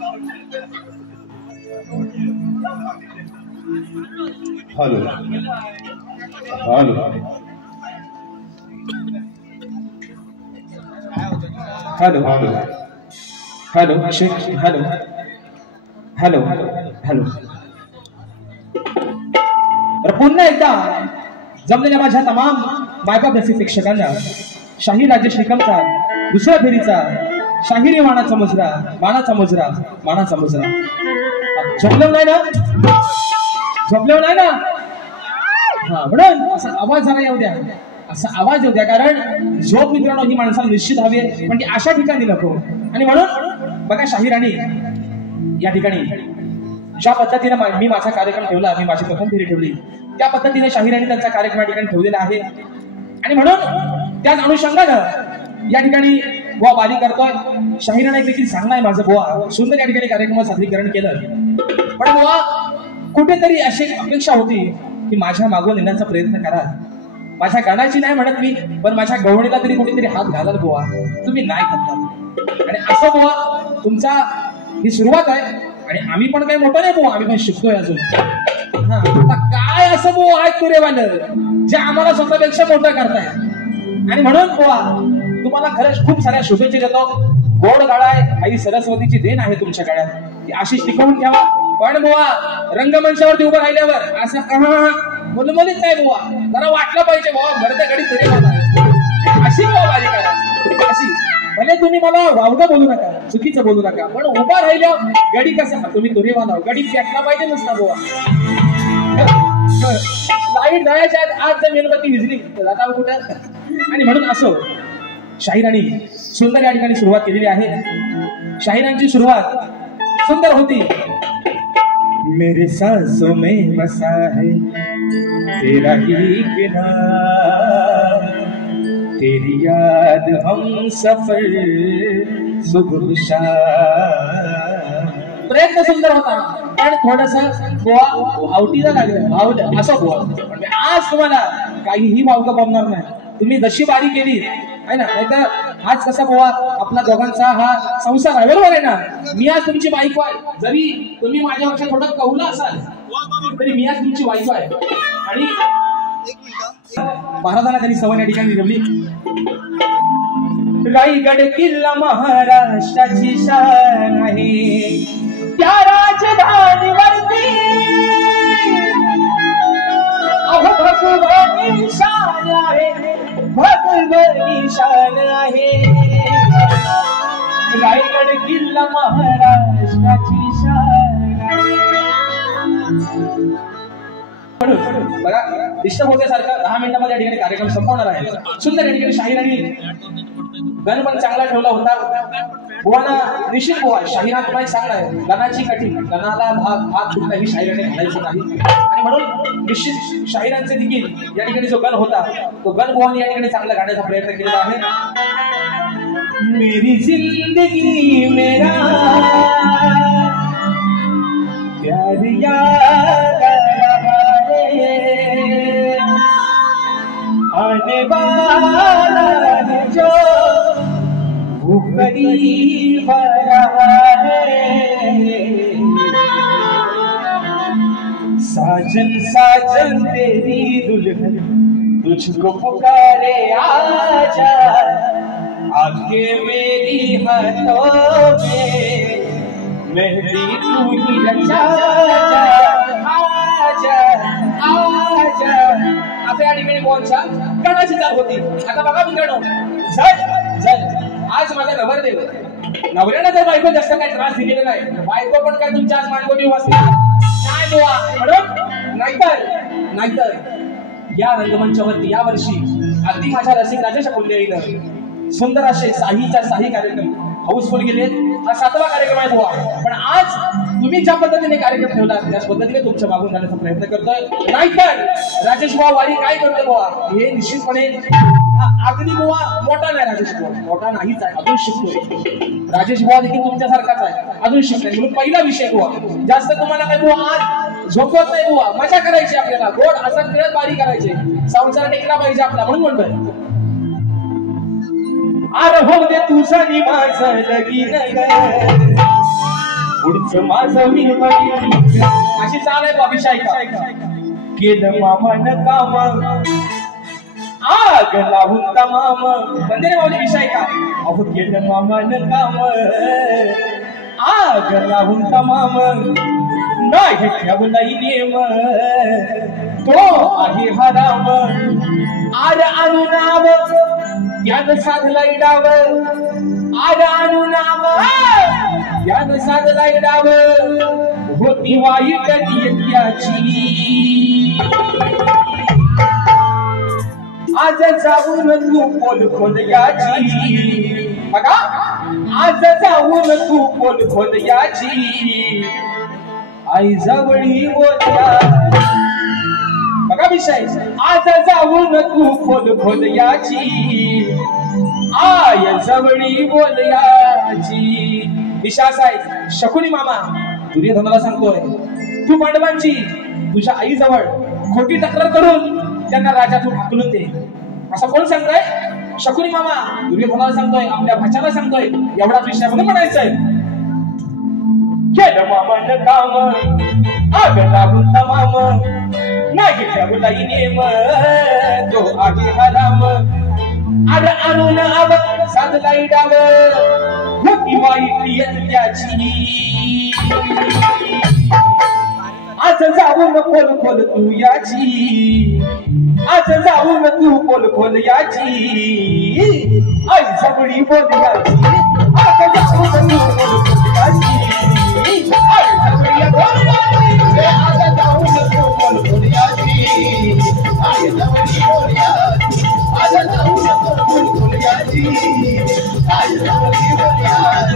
Hello hello hello hello Shaikh hello hello hello. पुन्हा एकदा जमलेल्या माझ्या तमाम मायबाप रसिक प्रेक्षकांना शाही राज्य श्रीकमचा दुसऱ्या फेरीचा शाहिरी मानाचा मुजरा मानाचा मुजरा मानाचा मुजरा. झोपलं नाही ना झोपलं नाही ना. हा म्हणून असा आवाज झाला येऊ द्या असा आवाज येऊ द्या कारण झोप मित्रांनो ही माणसाला निश्चित हवी आहे पण ती अशा ठिकाणी नको. आणि म्हणून बघा शाहिराणी या ठिकाणी ज्या पद्धतीने मी माझा कार्यक्रम ठेवला मी माझी प्रथम फेरी ठेवली त्या पद्धतीने शाहिराणी त्यांचा कार्यक्रम या ठिकाणी ठेवलेला आहे. आणि म्हणून त्याच अनुषंगानं या ठिकाणी बुवा बारी करतोय. शाहिराणी देखील सांगणं आहे माझं बुवा सुंदर या ठिकाणी कार्यक्रम सादरीकरण केलं पण बुवा कुठेतरी अशी अपेक्षा होती की माझ्या मागून येण्याचा प्रयत्न करा. माझ्या गाण्याची नाही म्हणत मी पण माझ्या गवणीला तरी कुठेतरी हात घालाल बुवा तुम्ही नाही घालणार. आणि असं बुवा तुमचा ही सुरुवात आहे आणि आम्ही पण काही मोठं नाही बुवा आम्ही पण शिकतोय अजून. हा आता काय असं बुवा आहेत तुरेवालं जे आम्हाला स्वतःपेक्षा मोठं करताय. आणि म्हणून बुवा तुम्हाला खरंच खूप साऱ्या शुभेच्छा देतो. गोड गाळा आहे आई सरस्वतीची देण आहे तुमच्या गळ्यात ती अशीच टिकवून ठेवा. पण बुवा रंगमंचावरती उभं राहिल्यावर असं मुलमुलीत नाही बुवा जरा वाटलं पाहिजे बुवा घरच्या घडी तुरेवाला अशी बुवा बारी करा अशी. भले तुम्ही मला वावगं बोलू नका चुकीचं बोलू नका पण उभा राहिल्या गडी कसं तुम्ही तुरेवाला गडी पेटला पाहिजे नसता बुवा. लाईट जायच्या आज जर मेणबत्ती विजली जाता कुठं. आणि म्हणून असो शाहिराणी सुंदर या ठिकाणी सुरुवात केलेली आहे. शाहिरांची सुरुवात सुंदर होती. मेरे सांसों में बसा है तेरा ही किनारा तेरी याद हम सफर सुबह शाम. प्रयत्न सुंदर होता पण थोडस बुवा आवटीला लागलं भावलं असं बुवा. आज तुम्हाला काहीही भावकं बोलणार नाही तुम्ही जशी बारी केली आहे ना. नाहीतर आज कसा बुवा आपला दोघांचा हा संसार आहे बरोबर आहे ना. मी आज तुमची बायको आहे जरी तुम्ही माझ्यापेक्षा थोडं कौलं असाल तरी मी आज तुमची बायको आहे. आणि महाराजांना त्यांनी सवय या ठिकाणी ठेवली. रायगड किल्ला महाराष्ट्राची शान आहे त्या राजधानीवरती भगवानी शान आहे भगवानी शान आहे. रायगड किल्ला महाराष्ट्राची शान आहे. बघा डिस्टर्ब होण्यासारखं 10 मिनिटांमध्ये या ठिकाणी कार्यक्रम संपवणार आहे. सुंदर या ठिकाणी शाहिराणी गण पण चांगला ठेवला होता. बुवाना निश्चित बुवा शाहिरा तुम्हाला सांगणार गणाची कठीण गणाला भाग कुठला ही शाहिराने घालायचं नाही. आणि म्हणून निश्चित शाहिरांचे देखील या ठिकाणी जो गण होता तो गण बुवानी या ठिकाणी चांगला गाण्याचा प्रयत्न केलेला आहे. मेरी जिंदगी मेरा प्यार याद आने वाला है जो वो करीब रहा है. साजन साजन तेरी दुल्हन तुझको पुकारे आजा आके मेरी हाथों में मेहंदी तू ही रचा आजा आजा. आता या ठिकाणी बोलचा गणाची जात होती. आता बघा मित्रांनो झल झल आज माझा नवरदेव नवऱ्याला जर बायको जास्त काही त्रास दिलेला नाही बायको पण काय तुमच्या आज मानकोटी वाचणार नाही बुवा. म्हणून नाहीतर या रंगमंचावरती या वर्षी अगदी माझ्या रसिक राजेश कुलदेवीनं सुंदर असे साही कार्यक्रम हाऊसफुल केले. हा 7वा कार्यक्रम आहे बुवा. पण आज तुम्ही ज्या पद्धतीने कार्यक्रम ठेवला त्याच पद्धतीने तुमच्या मागून जाण्याचा प्रयत्न करतोय. नाहीतर राजेश बुवा वारी काय करतोय बुवा हे निश्चितपणे अगदी बुवा मोठा नाही. राजेश बुवा मोठा नाहीच आहे अजून शिकतोय. राजेश बुवा देखील तुमच्यासारखाच आहे अजून शिकतोय. म्हणून पहिला विषय बुवा जास्त तुम्हाला काय बुवा आज झोपत नाही बुवा मजा करायची आपल्याला गोड असा खेळत बारी करायची संसार टेकला पाहिजे आपला. म्हणून म्हणतोय आर हो दे तुझा निवास लगीन माझं मी अशी चाल आहे अभिषेक केलं मामानं काम आग लावून तमाम बंदे माऊली विषय का अहो केलं मामानं काम आग लावून तमाम नाही ठेवलाय नेम तो आहे हराम आर आणू नाव यानं साधलाय डाव आर आणू नाव यानं साधलाय डाव होती वाईट त्याची आज जाऊन तू पोल खोल याची बघा आज जाऊन तू पोल खोल याची आई जवळी बोल्या बघा विषय आज जाऊन तू पोल खोल याची आय जवळी बोलयाची विश्वास आहे शकुनी मामा दुर्योधनाला सांगतोय तू पांडवांची तुझ्या आईजवळ खोटी तक्रार करून त्यांना राजातून हाकलून दे असं कोण सांगतोय शकुनी मामा दुर्योधनाला सांगतोय आपल्या भाच्याला सांगतोय एवढाच विषयामध्ये म्हणायचंय केलं मामानं काम आग लागून तमाम नाही ठेवलाय नेम तो आहे हराम आर आणून आव साधलाय डाव होती वाईट त्याची आज जाऊन खोल खोल तू याची आज जाऊन तू खोल खोल याची आई सगळी बोल याची आज जाऊन तू खोल खोल याची आई सगळी बोल याची आज जाऊन तू खोल खोल याची आई सगळी बोल याची आज जाऊन तू खोल खोल याची आई सगळी बोल याची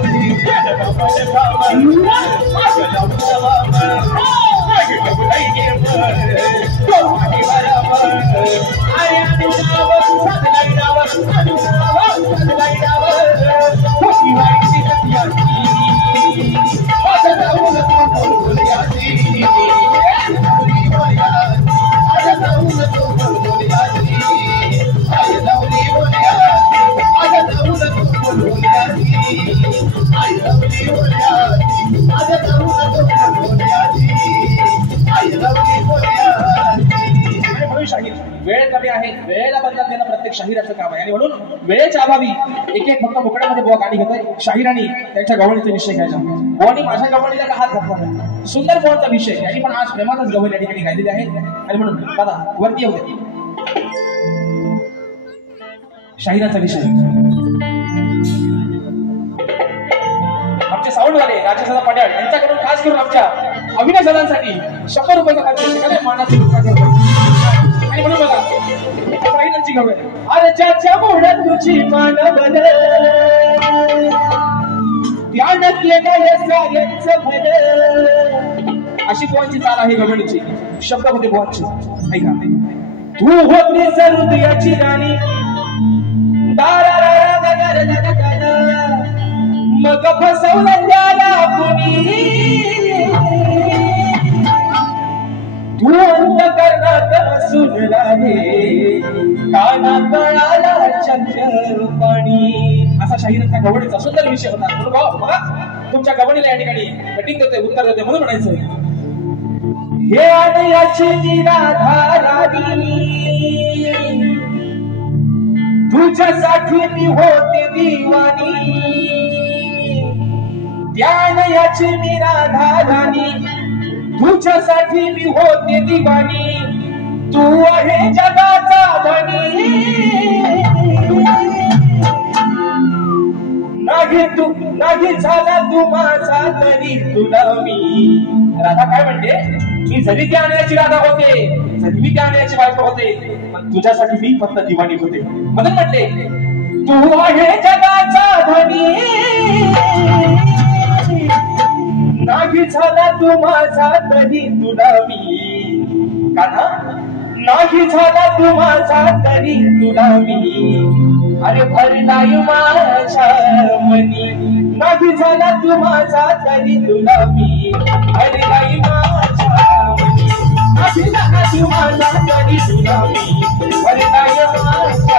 वेळ कमी आहे वेळेला बदलात देणं प्रत्येक शाहिराचं काम आहे आणि म्हणून वेळेच्या अभावी एक एक फक्त मुकड्यामध्ये बुवा गाणी घेतोय शाहिरांनी त्यांच्या गवळीचा विषय घ्यायचा बुवानी माझ्या गवळीला का हात घातला सुंदर बुवांचा विषय त्यांनी पण आज प्रेमातच गवळी या ठिकाणी गायलेली आहे आणि म्हणून बघा वरती येऊ शाहिराचा विषय आमचे साऊंडवाले राजेशदा पटेल यांच्याकडून खास करून आमच्या अभिनयसाठी 100 रुपयाचा खर्च मानाची आणि म्हणून बघा पहिल्यांची खबर अरे ज्याच्या मोहण्यात तुझी मान बदल ध्यानात केलं साऱ्यांचं भलं अशी बुवांची चाल आहे गवळीची शब्द होते बुवांची ऐका तू होती हृदयाची राणी मग फसवलं त्याला कुणी तू अंतकरणात हसून राहे कानात आला चंद्र पाणी असा शाहिरांचा गवळीचा सुंदर विषय होता म्हणून बघा तुमच्या गवळीला या ठिकाणी कटिंग देतोय उत्तर देतोय म्हणून म्हणायचं हे आनयाची निराधारानी तुझ्यासाठी मी होते दिवाणी त्यानयाची निराधारानी तुझ्यासाठी मी होते दिवाणी तू आहे जगाचा धनी नाही झाला तू माझा तरी तुला मी राधा काय म्हणते मी जरी त्या आणण्याची राधा होते जरी मी त्या आणण्याची बायको होते पण तुझ्यासाठी मी फक्त दिवाणी होते म्हणून म्हटले तू आहे जगाचा धनी नाही झाला तू माझा तरी तुला मी कान्हा नाही झाला तू माझा तरी तुला मी अरे भरलाय माझ्या मनी नाही झाला तू माझा तरी तुला मी भरलाय माझ्या मनी नाही झाला तू माझा तरी तुला मी भरलाय माझ्या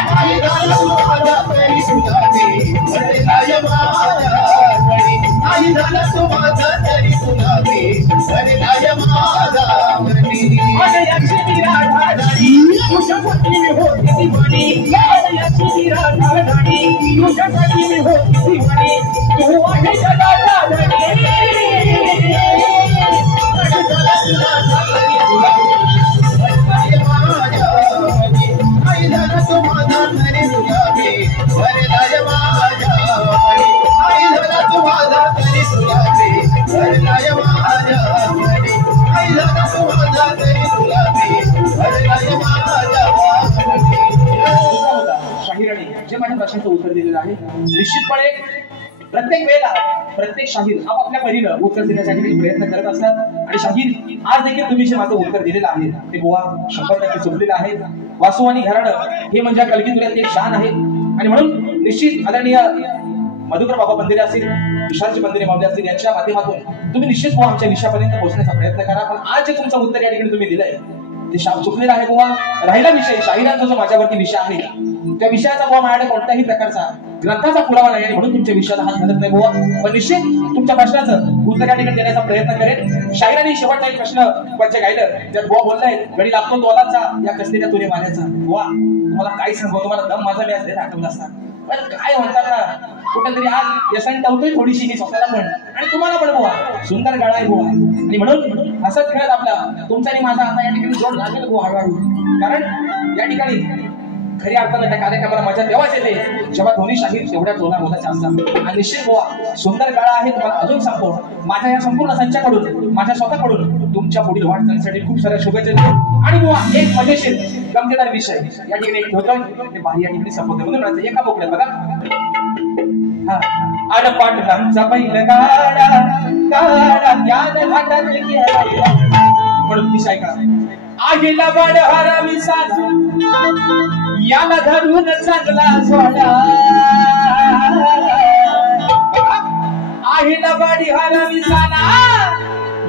नाही झाला तू माझा तरी तुला मी भरलाय माझ्या मनी नाही झाला झाला तो माझा तरी तुला मी भरलाय माझा मनी याची राधा राणी तुझ्यासाठी मी होती दिवाणी याची राधा राणी तुझ्यासाठी मी होती दिवाणी तू आहे जगाचा शाहिराने जे माझ्या प्रश्नाचं उत्तर दिलेलं आहे निश्चितपणे प्रत्येक वेळेला प्रत्येक शाहीर आपापल्या परीनं उत्तर देण्यासाठी प्रयत्न करत असतात आणि शाहीर आज देखील तुम्ही जे माझं उत्तर दिलेलं आहे ते बुवा 100% चुकलेलं आहे. वासू आणि घराणं हे म्हणजे कलगीतुऱ्यातली एक शान आहे आणि म्हणून निश्चित आदरणीय मधुकर बाबा बंदिरे असतील विशालजी बंदिरे महोदय असतील यांच्या माध्यमातून तुम्ही निश्चित बुवा आमच्या विषयापर्यंत पोहोचण्याचा प्रयत्न करा. पण आज जे तुमचं उत्तर या ठिकाणी तुम्ही दिलंय ते चुकलेलं आहे बुवा. राहिला विषय शाहिरांचा जो माझ्यावरती विषय आहे त्या विषयाचा बुवा माझ्याकडे कोणत्याही प्रकारचा ग्रंथाचा पुरावा नाही म्हणून तुमच्या विषयाला हात घालत नाही बुवा. पण निश्चित तुमच्या प्रश्नाचं उत्तर या ठिकाणी देण्याचा प्रयत्न करेन. शाहिरांनी शेवटचा एक प्रश्न पंच गायलं त्यात बुवा बोललाय गडी लागतो तोलाचा या कसलेल्या तुरे माऱ्याचा. बुवा तुम्हाला काय सांगू तुम्हाला दम माझा व्याज देत आठवत असता पण काय म्हणतात ना कुठेतरी आज यशाने टवतोय थोडीशी ही स्वतःला पण आणि तुम्हाला पण बुवा सुंदर गाळा आहे बुवा आणि म्हणून हसत खेळत आपला तुमचा आणि माझा आता या ठिकाणी जोड लागेल बुवा हळूहळू. कारण या ठिकाणी खरी अर्थानं त्या कार्यक्रमाला मजा तेव्हाच येते जेव्हा दोन्ही शाहीर तेवढ्या तोला मोलाच्या असतात. आणि निश्चित बुवा सुंदर गाळा आहे तुम्हाला अजून सांगतो माझ्या या संपूर्ण संचाकडून माझ्या स्वतःकडून तुमच्या पुढील वाटचालीसाठी खूप साऱ्या शुभेच्छा देतो. आणि बुवा एक मजेशीर गमतीदार विषय या ठिकाणी एक होतोय ते बाहेर या ठिकाणी संपवतोय म्हणून एका बोकड्यात बघा आड पाटलांचा बैल गाडा गाडा ज्ञान हातात गेला म्हणून विषय ऐका आगीला बाड हरावी साजू याला धरून चांगला सोडा आगीला बाडी हरावी साला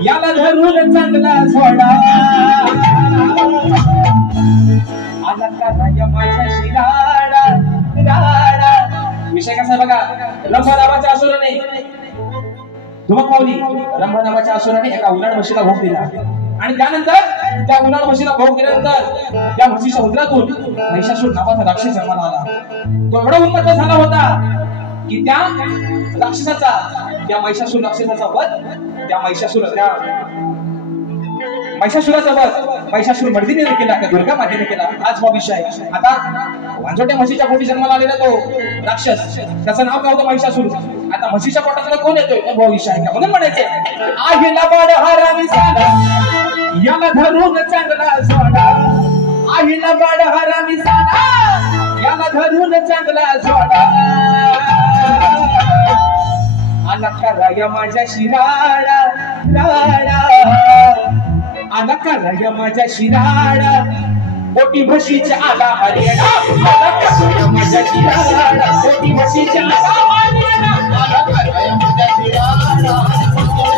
याला धरून चांगला सोडा आला का माझ्या शिराडा राडा. विषय कसा बघा रंभा नावाच्या असुराने धुमक पावली. रंभा नावाच्या असुराने एका उन्हाळ म्हशीला भोग दिला आणि त्यानंतर त्या उन्हाळ म्हशीला भोग दिल्यानंतर त्या म्हशीच्या उदरातून महिषासूर नावाचा राक्षस जन्माला आला. तो एवढा उन्मत्त झाला होता की त्या राक्षसाचा त्या महिषासूर राक्षसाचा वध त्या महिषासुराचा वध महिषासूर मर्दिनीने केला त्या दुर्गा मातेने केला. आज हा विषय आता वांजोट्या म्हशीच्या पोटी जन्माला आलेला तो राक्षस त्याचं नाव काय होतं महिषासूर. आता म्हशीच्या पोटातला कोण येतोय भाऊ विषय आहे का म्हणून म्हणायचं आगीला बाड हरावी साला याला धरून चांगला सोडा आगीला बाड हरावी साला याला धरून चांगला सोडा आला का या माझ्या शिराडा राडा आला का माझ्या शिराडा मोठी म्हशीच्या आला हरियाणा आला का माझ्या शिराडा मोठी म्हशीच्या आला हरियाणा आला का माझ्या शिराडा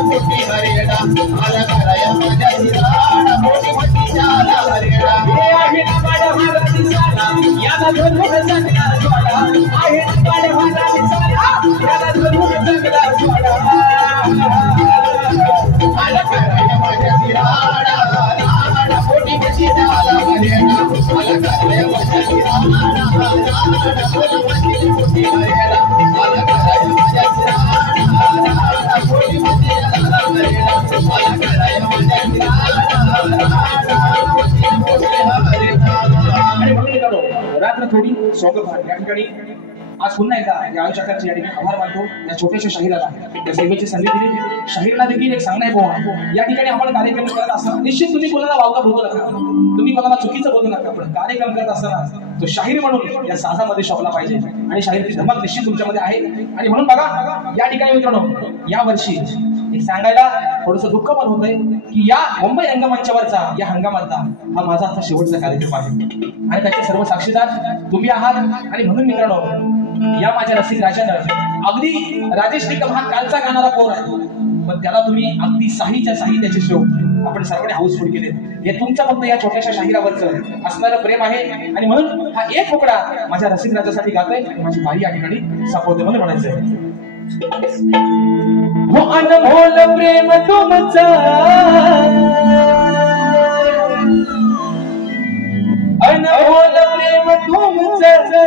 मोठी हरियाणा आला का माझ्या शिराडा मोठी म्हशीच्या आला हरियाणा हे आहे ना बाडा महाराज साला याला धरून चांगला सोडा आहे ना बाडा महाराज साला याला धरून चांगला सोडा आला का माझ्या शिराडा मोठी म्हशीच्या आला हरियाणा आला का माझ्या शिराडा मोठी हरियाणा आला का माझ्या शिराडा मोठी म्हशीच्या आला हरियाणा आला का माझ्या शिराडा. रात्र थोडी सोंगभार या ठिकाणी आज पुन्हा एकदा या आयोजकांचे या ठिकाणी आभार मानतो या छोट्याशा शाहिराला त्या सेवेची संधी दिली. शाहिरला देखील एक सांगणं आहे बुवा या ठिकाणी आपण कार्यक्रम करत असताना निश्चित तुम्ही कोणाला वावगा बोलू नका तुम्ही कोणाला चुकीचं बोलू नका पण कार्यक्रम करत असताना तो शाहीर म्हणून या साजामध्ये शोभला पाहिजे आणि शाहिरची धमक निश्चित तुमच्यामध्ये आहे. आणि म्हणून बघा या ठिकाणी मित्रांनो या वर्षी एक सांगायला थोडंसं दुःख पण होतंय की या मुंबई रंगमंचावरचा या हंगामातला हा माझा आता शेवटचा कार्यक्रम आहे आणि त्याचे सर्व साक्षीदार तुम्ही आहात. आणि म्हणून मित्रांनो या माझ्या रसिक राजानं अगदी राजेश निकम हा कालचा गाणारा पोर आहे पण त्याला तुम्ही अगदी साहीच्या साही त्याचे शोक आपण सर्वांनी हाऊसफुल केले. हे तुमचं फक्त या छोट्याशा शाहिरावरचं असणारं प्रेम आहे आणि म्हणून हा एक फुकडा माझ्या रसिक राजासाठी गातोय माझी बाई या ठिकाणी सापवते म्हणून म्हणायचंय हो अनमोल प्रेम तुमचं अनमोल प्रेम तुमचं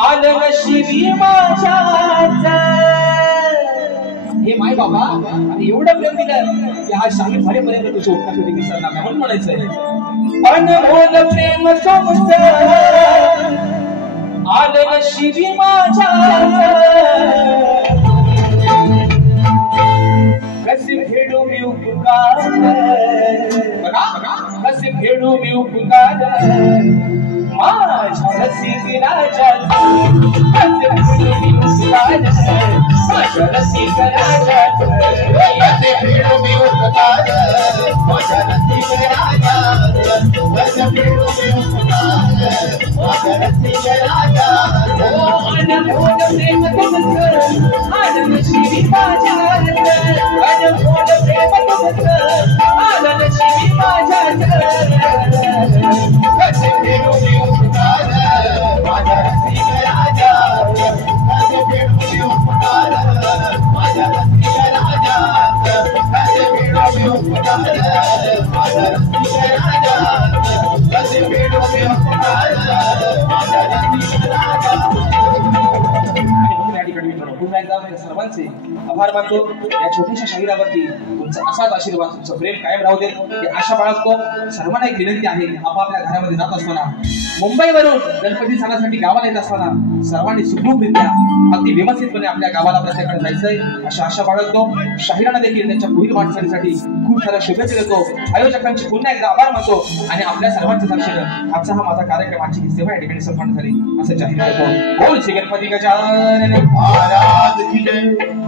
आलं नशिबी माझ्याच हे माय बाबा आणि एवढं प्रेम दिलं की हा शाही भरेपर्यंत तुझ्या उपकार कधी विसरणार नाही म्हणून म्हणायचंय अनमोल प्रेम तुमचं आलं नशिबी माझ्याच कसे फेडू मी उपकार कसे फेडू मी उपकार माझ्या रसिक राजा कसे फेडू मी उपकार माझ्या रसिक राजा कसे फेडू मी उपकार माझ्या रसिक राजा कसे फेडू मी उपकार माझ्या रसिक राजा अनमोल प्रेम तुमचं आलं नशिबी माझ्याच अनमोल प्रेम तुमचं आलं नशिबी माझ्याच कसे फेडू मी उपकार माझ्या रसिक राजा कसे फेडू मी उपकार माझ्या रसिक राजा कसे फेडू मी उपकार माझ्या रसिक राजा कसे फेडू मी उपकार माझ्या रसिक राजा पुन्हा एकदा सर्वांचे आभार मानतो या छोट्याशा शाहिरावरती तुमचा असाच आशीर्वाद तुमचं प्रेम कायम राहू दे ही आशा बाळगतो सर्वांना एक विनंती आहे आपापल्या घरामध्ये जात असताना मुंबईवरून गणपती सणासाठी गावाला येत असताना सर्वांनी सुखरूपरित्या अगदी व्यवस्थितपणे आपल्या गावाला प्रत्येकाकडे जायचंय अशा आशा बाळगतो शाहिरांना देखील त्यांच्या पुढील वाटचालीसाठी खूप साऱ्या शुभेच्छा देतो आयोजकांचे पुन्हा एकदा आभार मानतो आणि आपल्या सर्वांच्या साक्षीनं आजचा हा माझा कार्यक्रम आजची सेवा या ठिकाणी संपन्न झाली असं जाहीर करतो बोल श्री गणपती गजानन महाराज की जय।